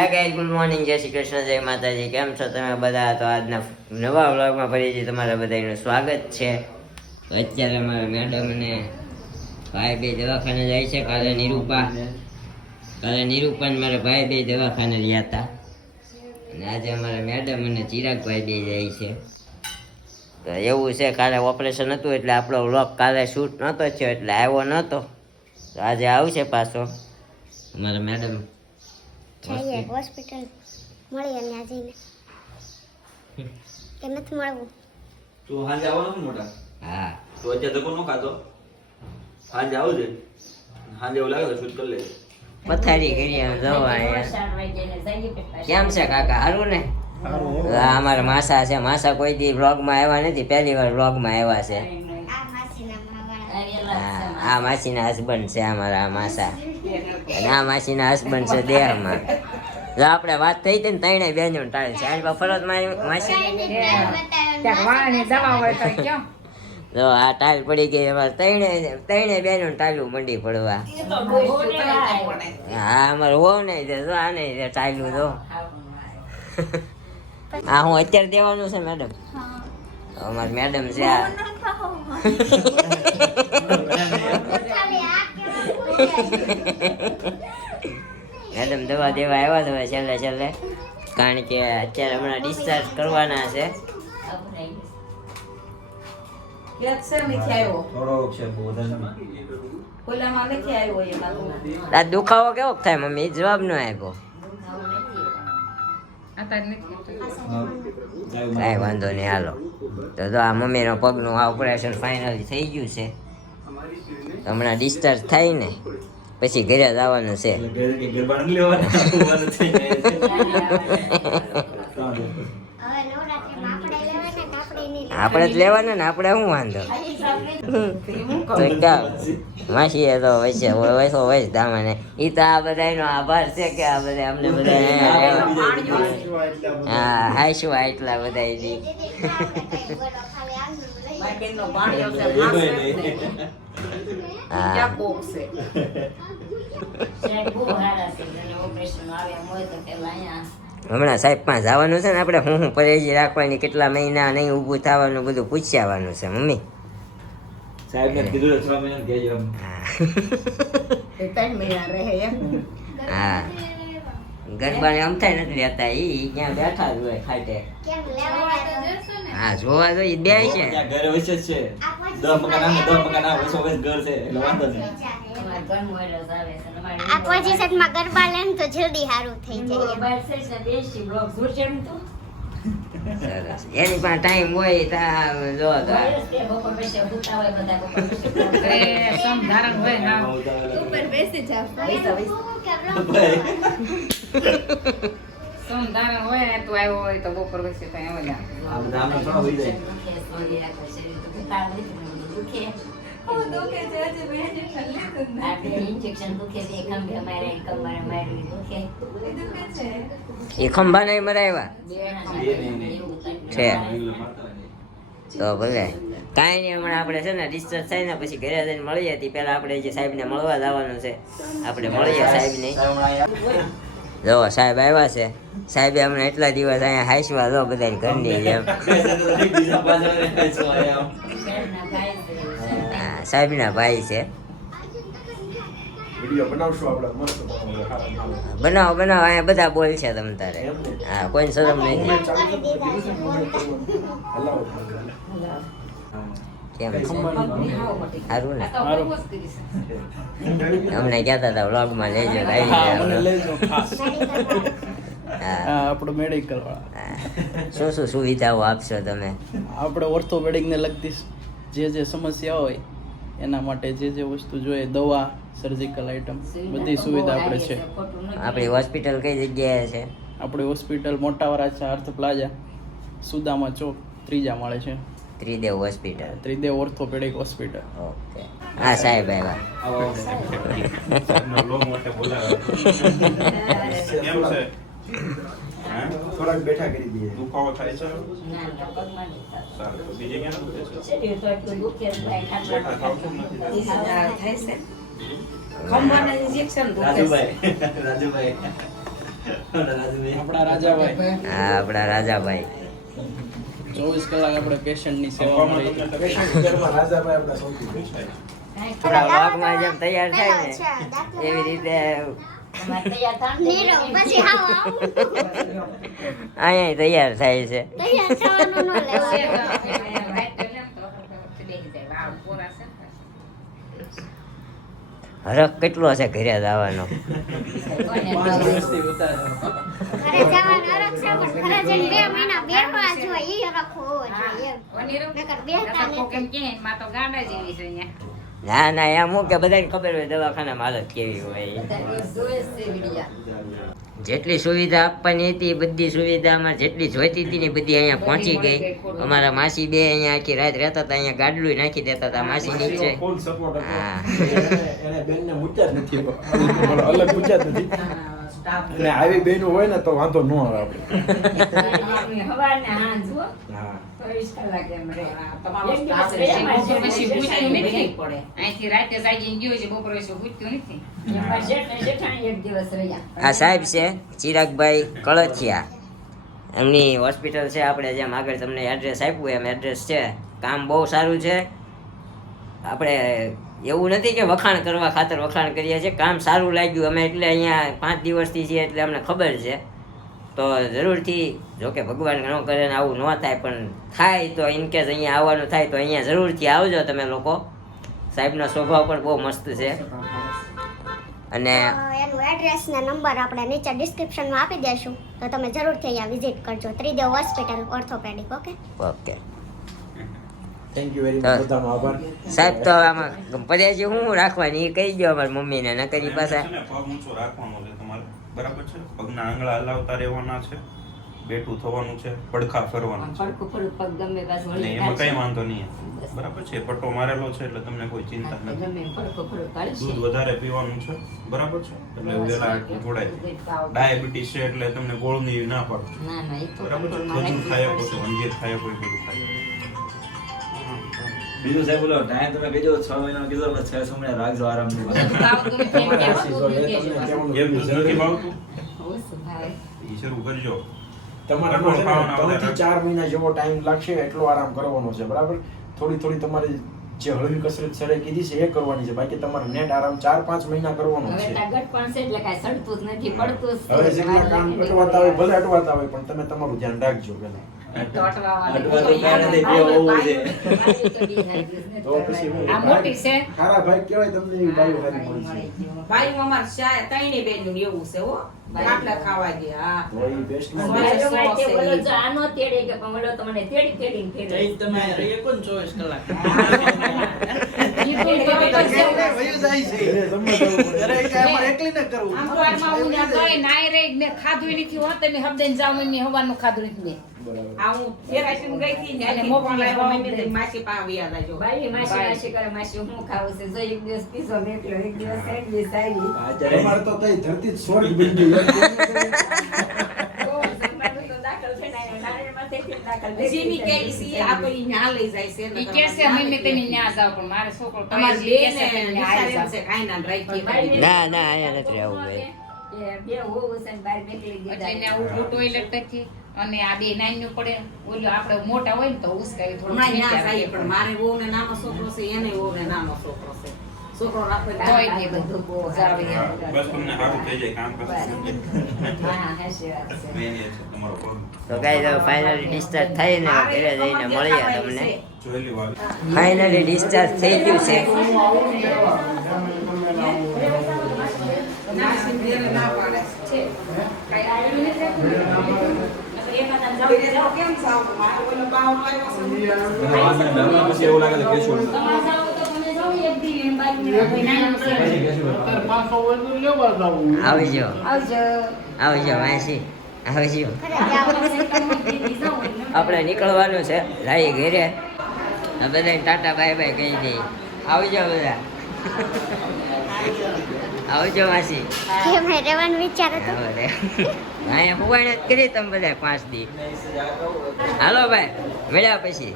Hi guys, good morning, જય શ્રી કૃષ્ણ, જય માતાજી. કેમ છો તમે બધા? તો આજના નવા વ્લોગમાં ફરીથી તમારા બધાનું સ્વાગત છે. તો અત્યારે અમારા મેડમ અને ભાઈ બે દવાખાને જાય છે. કાલે નિરૂપા અને મારા ભાઈ બે દવાખાને ગયા હતા. અને આજે અમારા મેડમ અને ચિરાગભાઈ બે જાય છે. તો એવું છે, કાલે ઓપરેશન હતું એટલે આપણો વ્લોગ કાલે શૂટ નહોતો થયો એટલે આવ્યો નહોતો. તો આજે આવશે પાછો અમારા મેડમ. જઈએ હોસ્પિટલ મળીએ ત્યાં જઈને કે નથી મળવું. તો હાજે આવવાનો ને મોટા? હા, તો અત્યારે ધક્કો ન ખાતો, હાજે આવજે. હાજે એવું લાગે તો શૂટ કરી લે. પથારી કરી આમ જવા. કેમ છે કાકા? સારું ને? હા, અમારા માસા છે. માસા કોઈ દી વ્લોગમાં આવ્યા નથી, પહેલી વાર વ્લોગમાં આવ્યા છે. આ માસીના હસબન્ડ છે અમારા આ માસા, અને આ માસીના હસબન્ડ છે દેહમાં. જો આપણે વાત થઈ હતી ને ત્રણે બેનો ટાળે છે. આની ફરજ માસી જો આ ટાઈલ પડી ગઈ. અમારે ત્રણે બેનો ટાઈલું મંડી પડવા. હા, અમારે હો નહીં છે. જો આ નહીં છે ટાઈલું. જો હા, હું અત્યારે દેવાનું છે મેડમ. અમારી મેડમ છે આ. મેડમ દવા દેવા આવ્યા હતા છેલ્લે, કારણ કે અત્યારે હમણાં ડિસ્ચાર્જ કરવાના છે. આ દુખાવો કેવો થાય મમ્મી? જવાબ ન આપ્યો. કઈ વાંધો નહીં, હાલો. તો આ મમ્મીનો પગનું ઓપરેશન ફાઇનલી થઈ ગયું છે. હમણાં ડિસ્ચાર્જ થાય ને પછી ઘરે જવાનું છે. આપણે જ લેવાના ને, આપણે શું વાંધો? માસી એ તો વૈસો વૈસ દામાને એ તો આ બધાનો આભાર છે કે આ બધા અમને બધા હા હાઈશું એટલા બધા હમણાં સાહેબ પાસે જવાનું છે ને આપણે. હું પરેજી રાખવાની, કેટલા મહિના નહીં ઊભું થવાનું, બધું પૂછ્યાવાનું છે મમ્મી. સાહેબને કીધું 6 મહિના કહેજો. હા, ગરબાને અમથાય નથી રહેતા. ઈ ત્યાં બેઠા જ હોય ખાટે. હા, જોવા તો ઈ બે છે. ઘરે વચ્ચે જ છે. 10 મકાન આમ 10 મકાન આમ વચ્ચે ઘર છે એટલે વાંધો નહીં. આ પોઝિશનમાં ગરબા લે ને તો જલ્દી સારું થઈ જાય. સરસ. એની પાસે ટાઈમ હોય તા જો તો ઉપર બેસી જાવ. સોમધારણ હોય ને તું આવ્યો હોય તો બપોર બેસી ત્યાં હોય. આ બધા આમ થોડા હોઈ જાય. એ ખંભા નહીં મરાવ્યા છે તો ભલે કાંઈ નહીં. હમણાં આપણે છે ને ડિસ્ચાર્જ થાય ને પછી ઘરે જઈને મળીએ. તે પહેલાં આપણે જે સાહેબને મળવા જવાનું છે. આપણે મળીએ સાહેબને. જો સાહેબ આવ્યા છે. સાહેબે હમણાં એટલા દિવસ અહીંયા હાઈસવા જો બધા ઘરની જેમ. સાહેબના ભાઈ છે. બનાવો અહીંયા બધા બોલ છે તમ તારે. હા, કોઈ શરમ નહીં. કેમ છે? સારું ને? અમને કહેતા હતા વ્લોગમાં લેજો. આપણું મેડિકલ શું સુવિધાઓ આપશો તમે? આપણે ઓર્થોપેડિકને લગતી જે સમસ્યા હોય એના માટે જે વસ્તુ જોઈએ, દવા, સર્જિકલ આઇટમ, બધી સુવિધા આપણે છે. આપણી હોસ્પિટલ કઈ જગ્યાએ છે? આપણી હોસ્પિટલ મોટાવાળા છે, અર્થ પ્લાઝા, સુદામા ચોક, 3જા માળે છે. Tridev hospital. Tridev orthopaedic hospital. Okay. હા સાહેબ આવ્યા. થોડાક બેઠા કરી દઈએ. દુખાવો થાય છે? સારું, તો બીજે ક્યાં દુખે છે? બેઠા થાવ છો નથી? થાય છે. ખંભાના ઇન્જેક્શન દુખે છે. રાજુભાઈ આપણા રાજાભાઈ હા આપણા રાજાભાઈ 24 કલાક આપણે પેશન્ટની સેવામાં રહી. આપણા વ્લોગમાં જેમ તૈયાર થાય ને એવી રીતે નીરવ પછી હાવ આવું અહીંયા તૈયાર થાય છે. તૈયાર થવાનું ન લેવાનું હરખ કેટલો છે ઘરે જવાનો? 5 દિવસથી વધારે. ઘરે જવાનું અરખ છે પણ ઘરે જઈને 2 મહિના બેહવા જોઈએ ઈ અરખ હોવો જોઈએ નકર બેહતા નથી. ના ના એમ હું કે બધાને ખબર હોય દવાખાનામાં હાલત કેવી હોય. જેટલી સુવિધા આપવાની હતી બધી સુવિધામાં જેટલી જોઈતી હતી ને બધી અહીંયા પહોંચી ગઈ. અમારા માસી બે અહીંયા આખી રાત રહેતા હતા, અહીંયા ગાડલું નાખી દેતા હતા માસી નીચે. હા એને બેનને મૂક્યા જ નથી, અલગ મૂક્યા જ નથી. અને આવી બેન હોય ને તો વાંધો ન આવે આપણે. હા આ સાહેબ છે ચિરાગભાઈ કળથિયા, એમની હોસ્પિટલ છે. આપણે જેમ આગળ તમને એડ્રેસ આપ્યું એમ એડ્રેસ છે. કામ બહુ સારું છે. આપણે એવું નથી કે વખાણ કરવા ખાતર વખાણ કરીએ છીએ, કામ સારું લાગ્યું અમે એટલે અહીંયા 5 દિવસથી છીએ એટલે અમને ખબર છે. તો જરૂરથી જોકે ભગવાન ન કરે ને આવું ન થાય પણ થાય તો ઇનકેસ અહીંયા આવવાનું થાય તો અહીંયા જરૂરથી આવજો તમે લોકો. સાહેબનો સ્વભાવ પણ બહુ મસ્ત છે. અને એનું એડ્રેસ ને નંબર આપણે નીચે ડિસ્ક્રિપ્શનમાં આપી દેશું તો તમે જરૂરથી અહીંયા વિઝિટ કરજો. Tridev hospital orthopaedic. Okay okay thank you very much, બધાનો આભાર. સાહેબ તો આમાં પર્યાજી હું રાખવાની એ કહી ગયો અમારી મમ્મીને ન કરી પાછા. પગ ઊંચો રાખવાનો છે તમારે, બરાબર છે? પગના આંગળા હલાવતા રહેવાના છે, બેઠું થવાનું છે, પડખા ફરવાનું છે. નહીં, એમાં કઈ વાંધો નહીં, બરાબર છે? પટ્ટો મારેલો છે એટલે તમને કોઈ ચિંતા નથી. દૂધ વધારે પીવાનું છે, બરાબર છે? એટલે વેલા જોડાય. ડાયાબિટીસ છે એટલે તમને ગોળની ના પડે, બરાબર છે? ખજૂર ખાયા પછી અંજીર ખાયા કોઈ બધું ખાય. બીજું સાહેબ બોલો ટાઈમ તમે કીધો 6 મહિનાનો કીધો આપણે 6 મહિના રાખજો આરામ. એમ દૂધ નથી ભાવતું એ શરૂ કરજો. તમારે 3 થી 4 મહિના જેવો ટાઈમ લાગશે એટલો આરામ કરવાનો છે, બરાબર? થોડી થોડી તમારી જે હળવી કસરત સરે કીધી છે એ કરવાની છે, બાકી તમારે નેટ આરામ 4-5 મહિના કરવાનો છે. હવે જેટલા કામ અટવાતા હોય ભલે અટવાતા હોય પણ તમે તમારું ધ્યાન રાખજો પેલા. તો પછી હું ખારા ભાઈ કહેવાય તમને એવી બાયું હારી મળી છે. ભાઈ અમાર શાય તઈની બેનનું એવું છે હો આટલા ખાવા દે. હા તો એ બેસ્ટ માં અમારે બેસ્ટ. તઈ તમે રહીએ કોણ 24 કલાક. વયું જાય છે. ઘરે જમવા જવું પડે. ઘરે કાંઈ અમારે એકલી ન કરવું. આમ તો આમાં ઉના ગઈ નાઈ રે ને ખાધું નથી હોત ને હબદેન જાવ ને હવાનું ખાધું નથી. બરાબર. આ હું ફેરાઈન ગઈ થી ને એટલે મોકલી મોકલી આવ્યો આવ્યો મમ્મી માસી પાવી આલા જો અમારે તો તઈ ધરતી જ સ્વર્ગ બની ગઈ. જેની કે ઈ આ તો ઈ ન્યા લઈ જાય છે ઈ કે છે મમ્મી તેને ન્યા જાવ પણ મારે છોકરો તમાર તમારે બે બે ને ને નિશાળે છે કાઈ ના રાખી ના ના અહીંયા નથી રહેવું ભાઈ. એટલે એને આવું ટોયલેટ નથી અને આ બે નાનું પડે ઓલો આપણે મોટા હોય ને તો ઉસકાવી થોડું હમણાં ન્યા જાય પણ મારે વહુ ને નાનો છોકરો છે એને વહુ ને નાનો છોકરો છે છોકરો રાખો તોય ને બધું બહુ જાવે. બસ તમને સારું થઈ જાય કામ કરશે. મેન એ છે તમારો પગ. તો ગાઈસ ફાઇનલી ડિસ્ચાર્જ થઈને ઘરે જઈને મળીએ તમને. જોઈ લ્યો વાલી. ફાઇનલી ડિસ્ચાર્જ થઈ ગયું છે. નાસી બેરે ના પાડે છે કઈ આવ્યું નથી કેમ સાવ મારો ઓલો બાવ લાગ્યો છે પછી એવું લાગે તો કેશું. તમારે જાવ તો મને જાવ એક દી એમ બાજુ કોઈ નાનું છે. આવજો આવજો વાંસી આવજો. આપણે નીકળવાનું છે લાઈ ઘરે. આ બધાને ટાટા બાય બાય કહી દઈએ. આવજો બધા. આવજો માસી. કેમ હે રહેવાનું વિચાર હતો? અહીંયા ફુવાણ જ કરી તમે બધા 5 દી. હાલો ભાઈ મળ્યા પછી.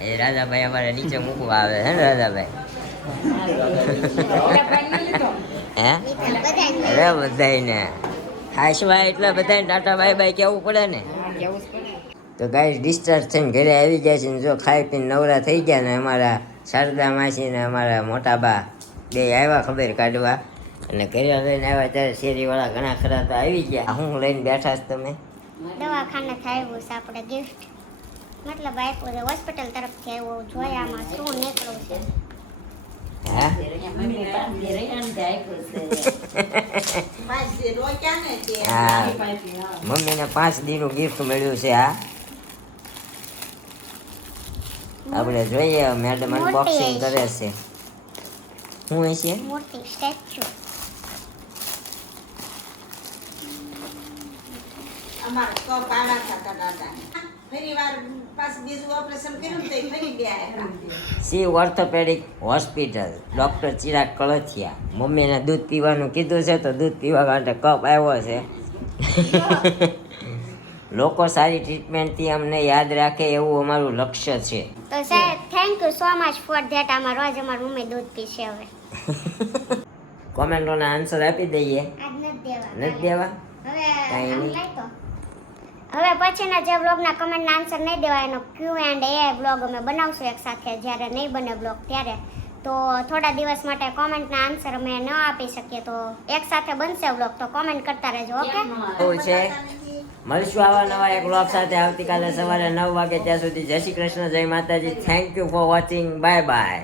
એ રાજાભાઈ અમારે નીચે મૂકવા આવે હે ને રાજાભાઈ. હે બધાને અરે બધાયને હાશવા એટલે બધાને ટાટા બાય બાય કેવું પડે ને. કેવું જ પડે. તો ગાઈસ ડિસ્ચાર્જ થઈને ઘરે આવી ગયા છે ને જો ખાઈ પીને નવરા થઈ ગયા ને અમારા શારદા માસી ને અમારા મોટા બા બે આવ્યા ખબર કાઢવા અને ઘરે લઈને આવ્યા ત્યારે શેરીવાળા ઘણા ખરા તો આવી ગયા. હું લઈને બેઠા છો તમે? દવાખાને આવ્યું છે આપણે ગિફ્ટ મતલબ આપ્યું છે હોસ્પિટલ તરફથી આવ્યું જોઈએ આમાં શું નીકળ્યું છે. હા મમ્મી પાંચ દે રહ્યા ને આપ્યું હા મમ્મીને 5 દીનું ગિફ્ટ મળ્યું છે. આ આપણે જોઈએ મેડમ અનબોક્સિંગ કરે છે. શું હશે? મૂર્તિ સ્ટેચ્યુ અમારા કપ આડા થતા દાદા ફરી વાર પાછું બીજું ઓપરેશન કર્યું તો ફરી ગયા C orthopaedic hospital doctor Chirag Kalathiya. મમ્મીને દૂધ પીવાનું કીધું છે તો દૂધ પીવા માટે કપ આવ્યો છે. લોકો સારી ટ્રીટમેન્ટથી અમને યાદ રાખે એવું અમારું લક્ષ્ય છે. તો સાહેબ thank you so much for that આમાં રોજ અમારી મમ્મી દૂધ પીશે હવે કોમેન્ટોના આન્સર આપી દઈએ. આજ નથી દેવા નથી દેવા? હવે કાંઈ આમ નહીં. લઈ તો હવે પછીના જે બ્લોગના કમેન્ટના આન્સર નહીં દેવાય એનો Q&A બ્લોગ અમે બનાવશું એક સાથે જ્યારે નહીં બને બ્લોગ ત્યારે. તો થોડા દિવસ માટે કોમેન્ટના આન્સર અમે ન આપી શકીએ તો એક સાથે બનશે બ્લોગ તો કોમેન્ટ કરતા રહેજો. ઓકે એવું છે. મળશું આવા નવા એક બ્લોગ સાથે આવતીકાલે સવારે 9 વાગે. ત્યાં સુધી જય શ્રી કૃષ્ણ, જય માતાજી. Thank you for watching. Bye bye.